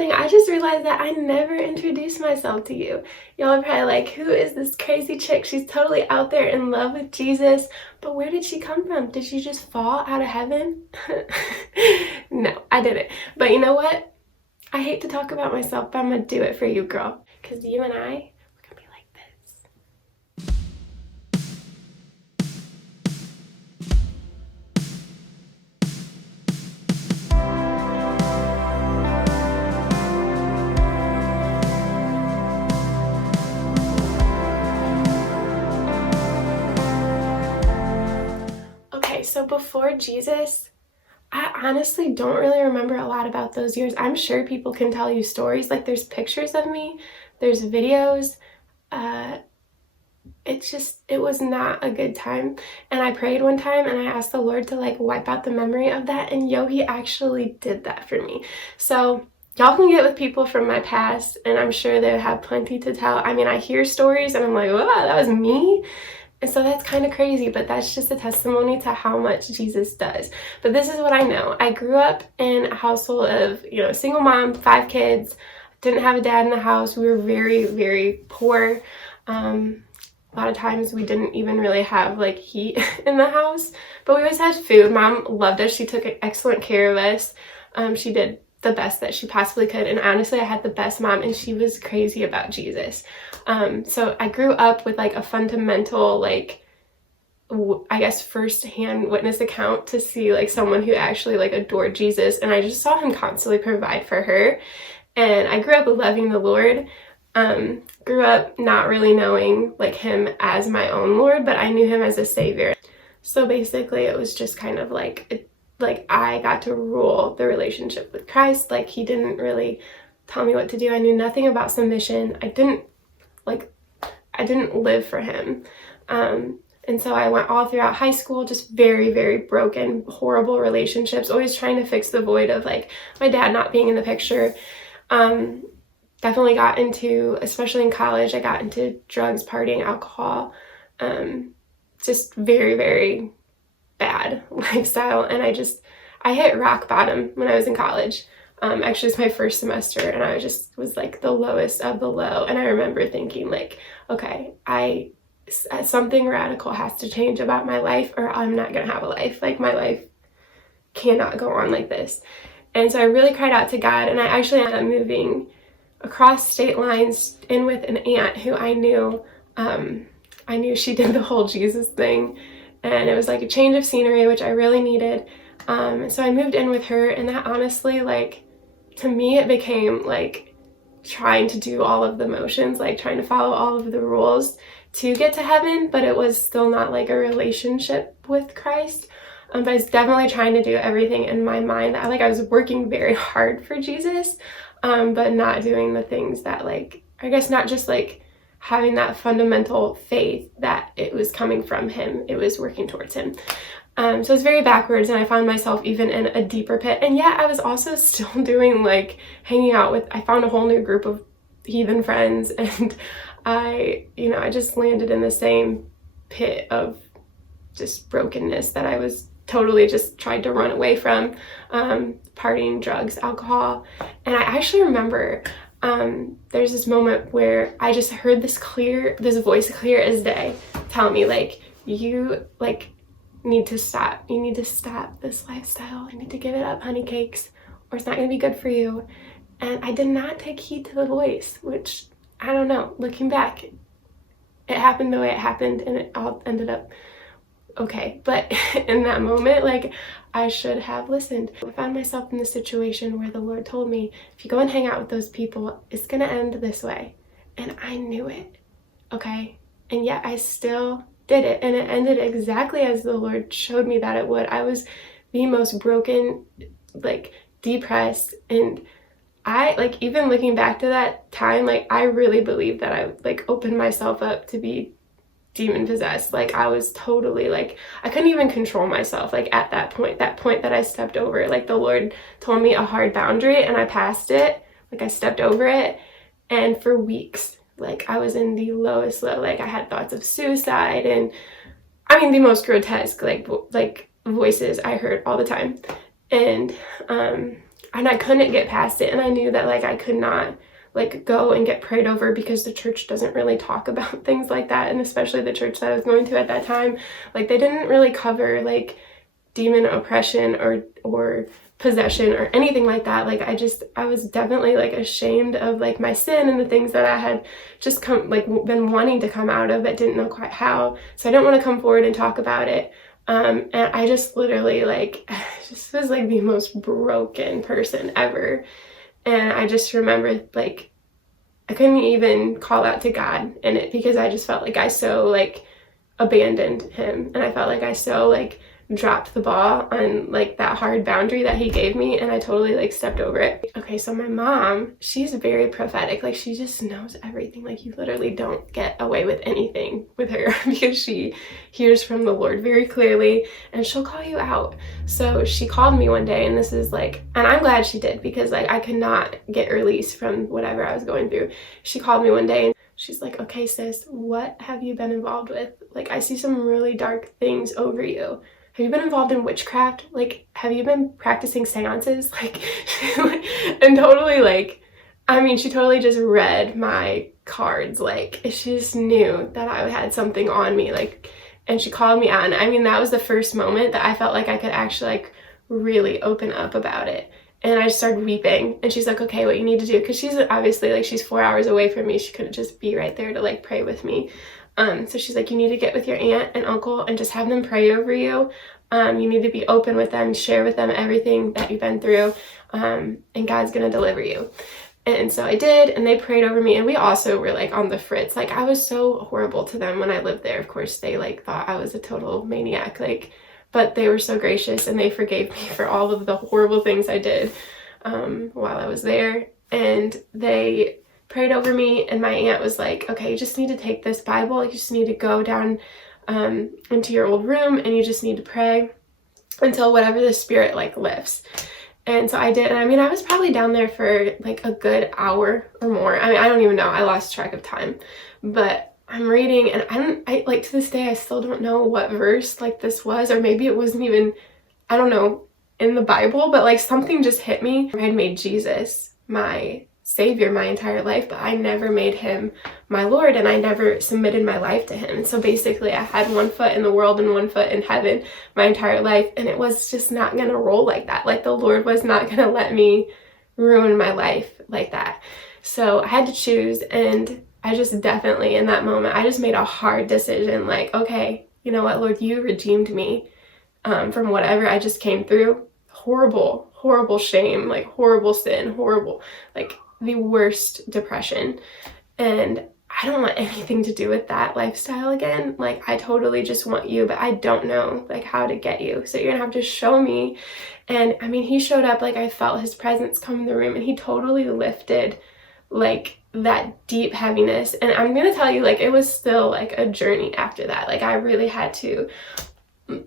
something. I just realized that I never introduced myself to you. Y'all are probably like, who is this crazy chick? She's totally out there in love with Jesus, but where did she come from? Did she just fall out of heaven? No, I didn't. But you know what? I hate to talk about myself, but I'm gonna do it for you, girl. Because you and I, we're gonna be like this. Okay, so before Jesus, I honestly don't really remember a lot about those years. I'm sure people can tell you stories. Like, there's pictures of me, there's videos. It was not a good time. And I prayed one time and I asked the Lord to like wipe out the memory of that. And yo, he actually did that for me. So y'all can get with people from my past and I'm sure they have plenty to tell. I mean, I hear stories and I'm like, wow, that was me. And so that's kind of crazy, but that's just a testimony to how much Jesus does. But this is what I know. I grew up in a household of, single mom, 5 kids, didn't have a dad in the house. We were very, very poor. A lot of times we didn't even really have like heat in the house, but we always had food. Mom loved us. She took excellent care of us. She did the best that she possibly could. And honestly, I had the best mom and she was crazy about Jesus. So I grew up with like a fundamental, like, I guess, first-hand witness account to see like someone who actually like adored Jesus. And I just saw him constantly provide for her. And I grew up loving the Lord. Grew up not really knowing like him as my own Lord, but I knew him as a savior. So basically it was just kind of like I got to rule the relationship with Christ. Like, he didn't really tell me what to do. I knew nothing about submission. I didn't live for him. And so I went all throughout high school, just very, very broken, horrible relationships, always trying to fix the void of like my dad not being in the picture. Definitely got into, especially in college, I got into drugs, partying, alcohol, just very, very bad lifestyle. And I hit rock bottom when I was in college. Actually, it's my first semester and I just was like the lowest of the low. And I remember thinking like, okay, something radical has to change about my life or I'm not going to have a life. Like, my life cannot go on like this. And so I really cried out to God, and I actually ended up moving across state lines in with an aunt who I knew she did the whole Jesus thing, and it was like a change of scenery, which I really needed. So I moved in with her, and that honestly, like, to me, it became like trying to do all of the motions, like trying to follow all of the rules to get to heaven, but it was still not like a relationship with Christ. But I was definitely trying to do everything in my mind. I was working very hard for Jesus, but not doing the things that, like, I guess not just like having that fundamental faith that it was coming from him, it was working towards him. So it's very backwards, and I found myself even in a deeper pit. And yeah, I was also still doing like hanging out with, I found a whole new group of heathen friends, and I just landed in the same pit of just brokenness that I was totally just tried to run away from, partying, drugs, alcohol. And I actually remember there's this moment where I just heard this voice clear as day tell me, like, you need to stop. You need to stop this lifestyle. You need to give it up, honey cakes, or it's not going to be good for you. And I did not take heed to the voice, which, I don't know, looking back, it happened the way it happened and it all ended up okay. But in that moment, like, I should have listened. I found myself in the situation where the Lord told me, if you go and hang out with those people, it's gonna end this way. And I knew it, okay? And yet I still did it, and it ended exactly as the Lord showed me that it would. I was the most broken, like, depressed, and I, like, even looking back to that time, like, I really believe that I, like, opened myself up to be demon possessed. Like, I was totally, like, I couldn't even control myself, like, at that point that I stepped over. Like, the Lord told me a hard boundary and I passed it, like, I stepped over it, and for weeks, like, I was in the lowest low. Like, I had thoughts of suicide, and I mean, the most grotesque, like voices I heard all the time. And and I couldn't get past it. And I knew that like I could not like go and get prayed over, because the church doesn't really talk about things like that. And especially the church that I was going to at that time, like they didn't really cover like demon oppression or possession or anything like that. Like I was definitely like ashamed of like my sin and the things that I had just been wanting to come out of, but didn't know quite how. So I didn't want to come forward and talk about it. And I just literally like just was like the most broken person ever. And I just remember like I couldn't even call out to God in it, because I just felt like I so like abandoned him, and I felt like I so like dropped the ball on like that hard boundary that he gave me, and I totally like stepped over it. Okay, so my mom, she's very prophetic. Like she just knows everything. Like you literally don't get away with anything with her because she hears from the Lord very clearly, and she'll call you out. So she called me one day, and this is like, and I'm glad she did, because like I could not get released from whatever I was going through. She called me one day and she's like, okay sis, what have you been involved with? Like I see some really dark things over you. Have you been involved in witchcraft? Like, have you been practicing seances? Like, and totally like, I mean, she totally just read my cards. Like, she just knew that I had something on me. Like, and she called me out. And I mean, that was the first moment that I felt like I could actually like really open up about it. And I just started weeping. And she's like, okay, what you need to do, because she's obviously like, she's 4 hours away from me. She couldn't just be right there to like pray with me. So she's like, you need to get with your aunt and uncle and just have them pray over you. You need to be open with them, share with them everything that you've been through, and God's gonna deliver you. And so I did, and they prayed over me, and we also were like on the fritz. Like I was so horrible to them when I lived there. Of course, they like thought I was a total maniac, like, but they were so gracious, and they forgave me for all of the horrible things I did while I was there. And they prayed over me, and my aunt was like, okay, you just need to take this Bible, you just need to go down into your old room, and you just need to pray until whatever the spirit like lifts. And so I did, and I mean, I was probably down there for like a good hour or more. I mean, I don't even know, I lost track of time, but I'm reading, and I like to this day, I still don't know what verse like this was, or maybe it wasn't even, I don't know, in the Bible, but like something just hit me. I had made Jesus my Savior my entire life, but I never made him my Lord, and I never submitted my life to him. So basically I had one foot in the world and one foot in heaven my entire life, and it was just not gonna roll like that. Like the Lord was not gonna let me ruin my life like that. So I had to choose, and I just definitely in that moment I just made a hard decision, like, okay, you know what, Lord, you redeemed me from whatever I just came through. Horrible shame, like horrible sin, horrible, like the worst depression, and I don't want anything to do with that lifestyle again. Like I totally just want you, but I don't know like how to get you, so you're gonna have to show me. And I mean, he showed up, like I felt his presence come in the room, and he totally lifted like that deep heaviness. And I'm gonna tell you, like it was still like a journey after that. Like I really had to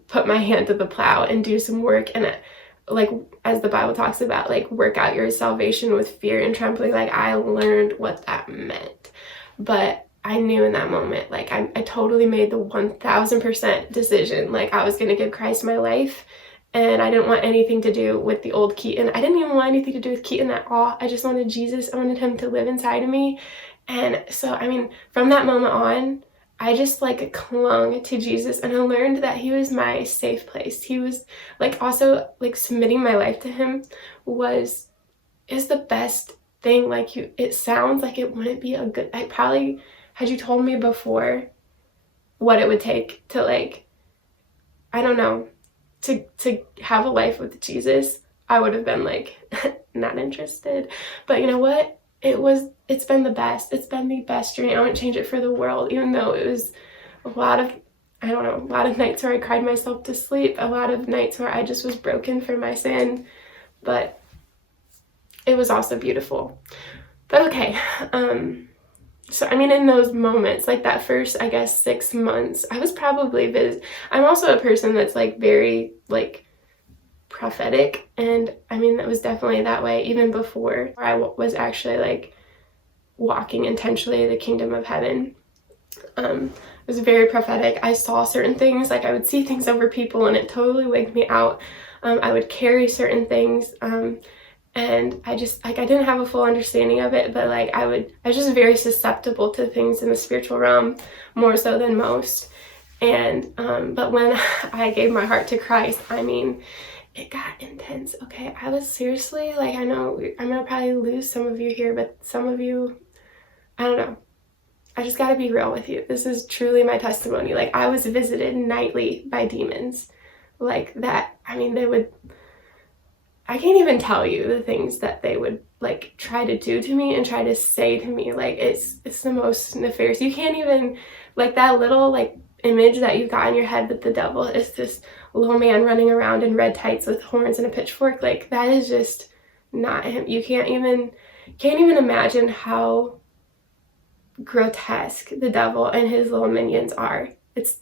put my hand to the plow and do some work, and like as the Bible talks about, like work out your salvation with fear and trembling. Like I learned what that meant, but I knew in that moment, like I totally made the 1000% decision, like I was gonna give Christ my life, and I didn't want anything to do with the old Keaton. I didn't even want anything to do with Keaton at all. I just wanted Jesus. I wanted him to live inside of me. And so I mean, from that moment on, I just like clung to Jesus, and I learned that he was my safe place. He was like, also like submitting my life to him is the best thing. Like it sounds like it wouldn't be a good, I probably, had you told me before what it would take to like, I don't know, to have a life with Jesus, I would have been like not interested. But you know what? It's been the best. It's been the best journey. I wouldn't change it for the world, even though it was a lot of, I don't know, a lot of nights where I cried myself to sleep, a lot of nights where I just was broken for my sin, but it was also beautiful. But okay, so I mean, in those moments, like that first, I guess, 6 months, I was probably I'm also a person that's like very like prophetic, and I mean that was definitely that way even before I was actually like walking intentionally the kingdom of heaven. It was very prophetic. I saw certain things, like I would see things over people, and it totally wigged me out. I would carry certain things, And I just, like, I didn't have a full understanding of it, but like I was just very susceptible to things in the spiritual realm, more so than most. And but when I gave my heart to Christ, I mean, it got intense. Okay, I was seriously, like, I know I'm gonna probably lose some of you here, but some of you, I don't know, I just gotta be real with you. This is truly my testimony. Like, I was visited nightly by demons like that. I mean, I can't even tell you the things that they would like try to do to me and try to say to me. Like, it's the most nefarious. You can't even, like, that little like image that you got in your head that the devil is this little man running around in red tights with horns and a pitchfork. Like, that is just not him. You can't even imagine how grotesque the devil and his little minions are. It's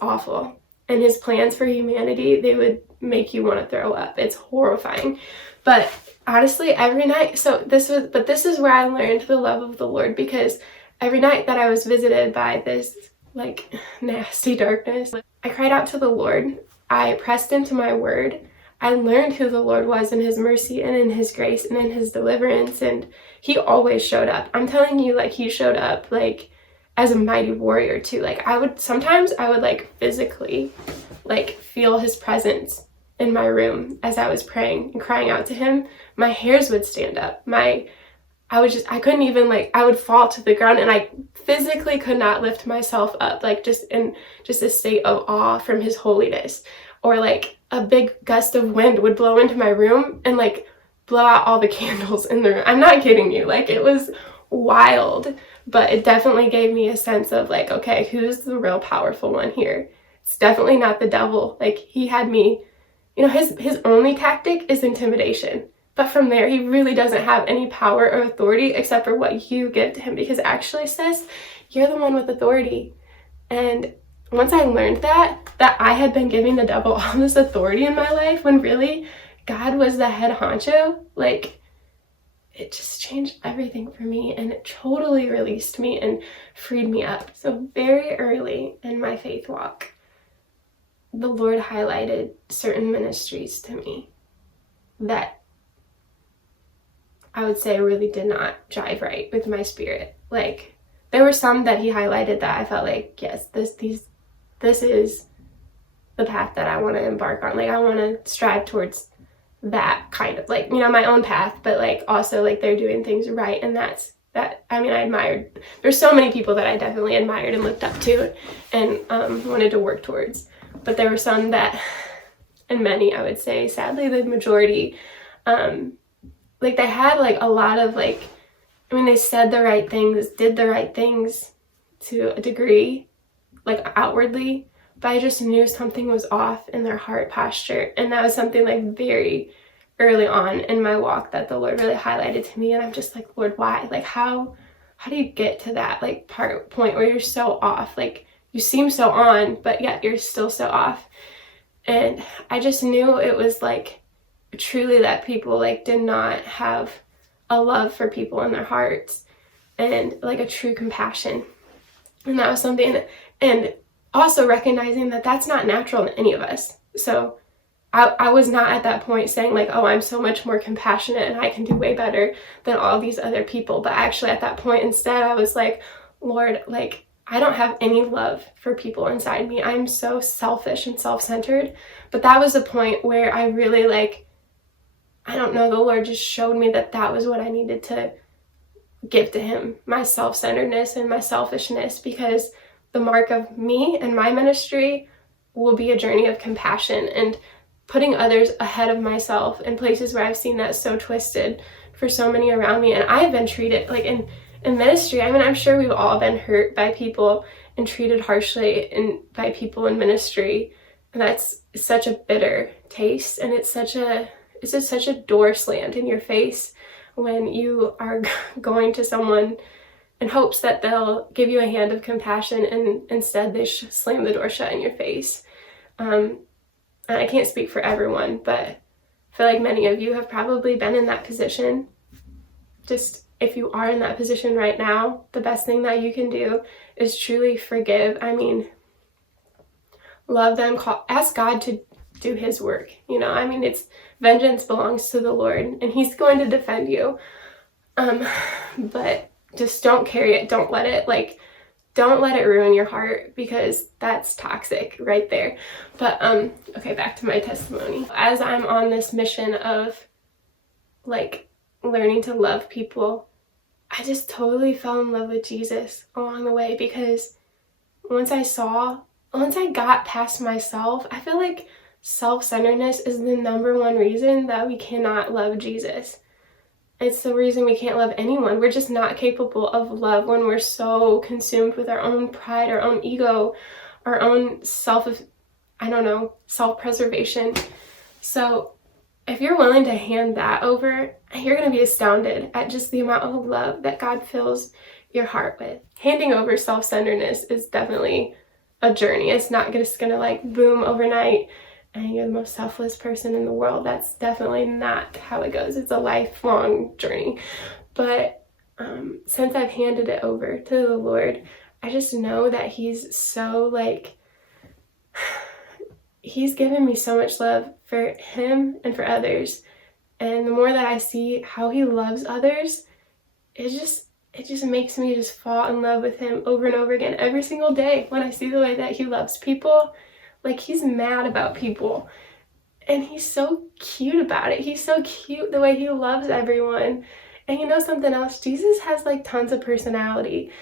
awful. And his plans for humanity, they would make you want to throw up. It's horrifying. But honestly, every night, this is where I learned the love of the Lord, because every night that I was visited by this like nasty darkness, I cried out to the Lord. I pressed into my word. I learned who the Lord was in his mercy and in his grace and in his deliverance, and he always showed up. I'm telling you, like, he showed up like as a mighty warrior too. Like, sometimes I would like physically like feel his presence in my room as I was praying and crying out to him. My hairs would stand up. I couldn't even, like, I would fall to the ground, and I physically could not lift myself up, like, just in just a state of awe from his holiness. Or like a big gust of wind would blow into my room and like blow out all the candles in the room. I'm not kidding you. Like, it was wild, but it definitely gave me a sense of like, okay, who's the real powerful one here? It's definitely not the devil. Like, he had me, his only tactic is intimidation. But from there, he really doesn't have any power or authority except for what you give to him, because actually, sis, you're the one with authority. And once I learned that I had been giving the devil all this authority in my life when really God was the head honcho, like, it just changed everything for me, and it totally released me and freed me up. So very early in my faith walk, the Lord highlighted certain ministries to me that I would say really did not jive right with my spirit. Like, there were some that he highlighted that I felt like, yes, this is the path that I want to embark on. Like, I want to strive towards that kind of, like, my own path, but like also like they're doing things right. And I admired, there's so many people that I definitely admired and looked up to and wanted to work towards. But there were some that, and many, I would say, sadly, the majority, like, they had like a lot of like, they said the right things, did the right things to a degree, like outwardly, but I just knew something was off in their heart posture. And that was something like very early on in my walk that the Lord really highlighted to me. And I'm just like, Lord, why? Like, how do you get to that like point where you're so off? Like, you seem so on, but yet you're still so off. And I just knew it was like truly that people like did not have a love for people in their hearts and like a true compassion. And that was something, and also recognizing that that's not natural to any of us. So I was not at that point saying like, oh, I'm so much more compassionate and I can do way better than all these other people. But actually at that point, instead, I was like, Lord, like, I don't have any love for people inside me. I'm so selfish and self-centered. But that was the point where I really, like, I don't know, the Lord just showed me that was what I needed to give to him, my self-centeredness and my selfishness, because the mark of me and my ministry will be a journey of compassion and putting others ahead of myself in places where I've seen that so twisted for so many around me. And I've been treated like in ministry, I'm sure we've all been hurt by people and treated harshly by people in ministry. And that's such a bitter taste, and it's such a door slammed in your face when you are going to someone in hopes that they'll give you a hand of compassion, and instead they slam the door shut in your face. And I can't speak for everyone, but I feel like many of you have probably been in that position. Just, if you are in that position right now, the best thing that you can do is truly forgive. Love them, ask God to do his work. It's vengeance belongs to the Lord, and he's going to defend you. But just don't carry it. Don't let it ruin your heart, because that's toxic right there. But okay, back to my testimony. As I'm on this mission of like learning to love people, I just totally fell in love with Jesus along the way, because once I got past myself, I feel like self-centeredness is the number one reason that we cannot love Jesus. It's the reason we can't love anyone. We're just not capable of love when we're so consumed with our own pride, our own ego, our own self-preservation. So if you're willing to hand that over, you're going to be astounded at just the amount of love that God fills your heart with. Handing over self-centeredness is definitely a journey. It's not just going to like boom overnight and you're the most selfless person in the world. That's definitely not how it goes. It's a lifelong journey. But since I've handed it over to the Lord, I just know that he's so like, he's given me so much love for him and for others. And the more that I see how he loves others, it just makes me just fall in love with him over and over again every single day. When I see the way that he loves people, like he's mad about people and he's so cute about it. He's so cute the way he loves everyone. And you know something else? Jesus has like tons of personality.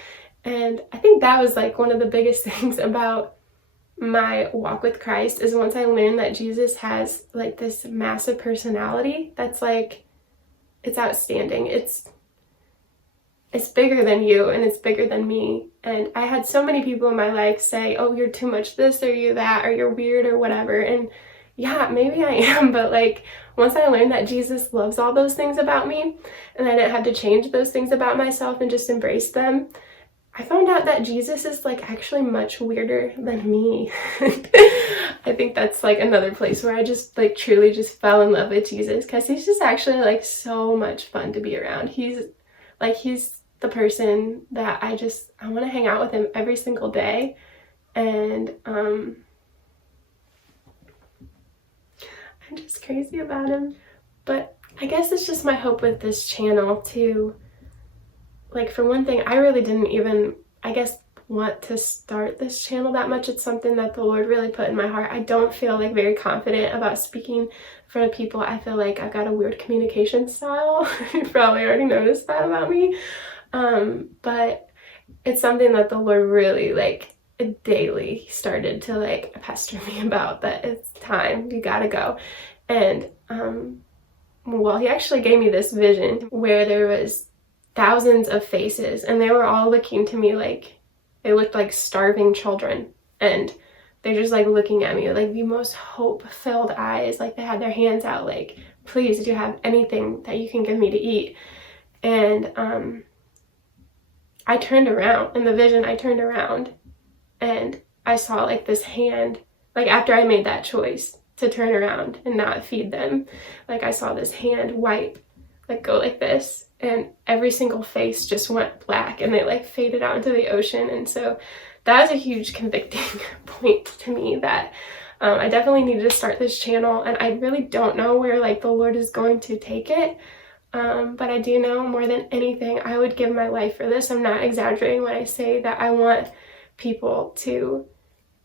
And I think that was like one of the biggest things about my walk with Christ, is once I learned that Jesus has like this massive personality that's like, it's outstanding. It's bigger than you and it's bigger than me. And I had so many people in my life say, oh, you're too much this or you're that or you're weird or whatever. And yeah, maybe I am, but like once I learned that Jesus loves all those things about me and I didn't have to change those things about myself and just embrace them, I found out that Jesus is like actually much weirder than me. I think that's like another place where I just like truly just fell in love with Jesus, because he's just actually like so much fun to be around. He's the person that I want to hang out with him every single day. And I'm just crazy about him. But I guess it's just my hope with this channel to, like, for one thing, I really didn't even, I guess, want to start this channel that much. It's something that the Lord really put in my heart. I don't feel like very confident about speaking in front of people. I feel like I've got a weird communication style. You probably already noticed that about me. But it's something that the Lord really like daily started to like pester me about, that it's time, you gotta go. And well, he actually gave me this vision where there was thousands of faces and they were all looking to me like, they looked like starving children, and they're just like looking at me with like the most hope-filled eyes, like they had their hands out like, please, do you have anything that you can give me to eat? And I turned around in the vision. I turned around and I saw like this hand, like after I made that choice to turn around and not feed them, like I saw this hand wipe, like go like this, and every single face just went black and they like faded out into the ocean. And so that was a huge convicting point to me that I definitely needed to start this channel, and I really don't know where like the Lord is going to take it. But I do know more than anything, I would give my life for this. I'm not exaggerating when I say that I want people to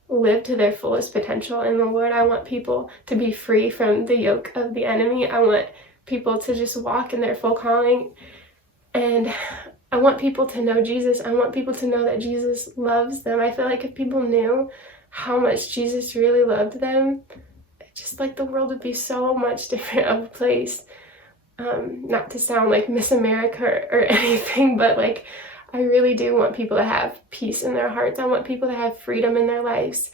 live to their fullest potential in the Lord. I want people to be free from the yoke of the enemy. I want people to just walk in their full calling. And I want people to know Jesus. I want people to know that Jesus loves them. I feel like if people knew how much Jesus really loved them, just like the world would be so much different of a place. Not to sound like Miss America or anything, but like I really do want people to have peace in their hearts. I want people to have freedom in their lives.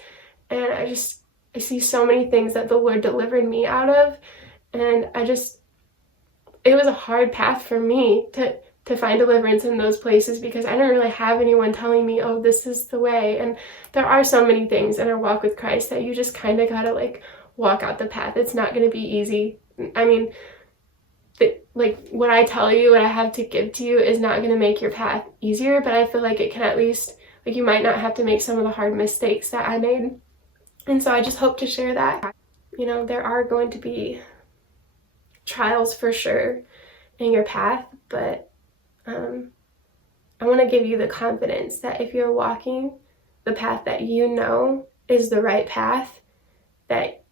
And I see so many things that the Lord delivered me out of. And it was a hard path for me to find deliverance in those places, because I don't really have anyone telling me, oh, this is the way. And there are so many things in our walk with Christ that you just kind of gotta like walk out the path. It's not gonna be easy. I mean, like what I tell you, what I have to give to you is not going to make your path easier, but I feel like it can at least, like, you might not have to make some of the hard mistakes that I made. And so I just hope to share that, you know, there are going to be trials for sure in your path, but I want to give you the confidence that if you're walking the path that you know is the right path, that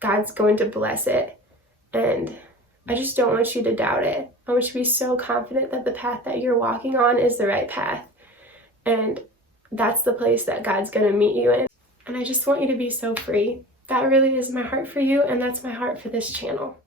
God's going to bless it. And I just don't want you to doubt it. I want you to be so confident that the path that you're walking on is the right path. And that's the place that God's going to meet you in. And I just want you to be so free. That really is my heart for you, and that's my heart for this channel.